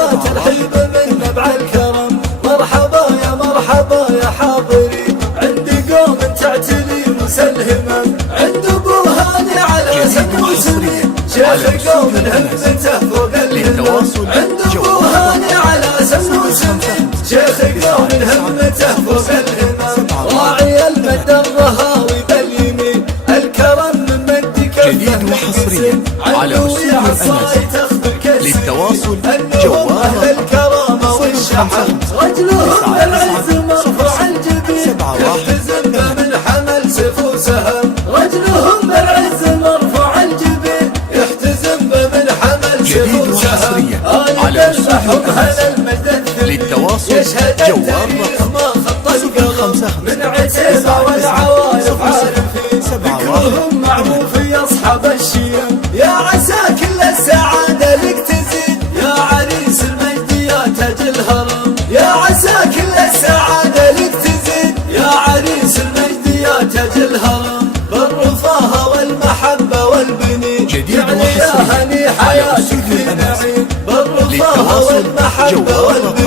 صفات الحب من نبع الكرم. مرحبا يا مرحبا يا حاضرين، عندي قوم تعتلي مسلهما، عند ابو هاني على سن وسنين، شيخ قوم همته فوق الهمم، عند ابو هاني على سن وسنين، شيخ قوم همته فوق الهمم، راعي المد الرهاوي باليمين، الكرم من مد كفه جديد وحصريا على أسلوب الأنس. للتواصل جوال الكرامة والشحن، رجلهم بالعز مرفوع الجبين، يحتزم من حمل سيف وسهم، رجلهم بالعز مرفوع الجبين، يحتزم من حمل سيف وسهم، على أسلوب الأنس. للتواصل جوال ما خط القلم من عتيبة والعوارف عارفين، ذكرهم معروف يا أصحاب الشيم، يا عسى كل السعادة لك تزيد، يا عريس المجد يا تاج الهرم، يا عسى كل السعادة لك تزيد، يا عريس المجد يا تاج الهرم، بالرفاهة والمحبة والبنين، يعني يا هني حياتك في نعيم، بالرفاهة والمحبة والبنين.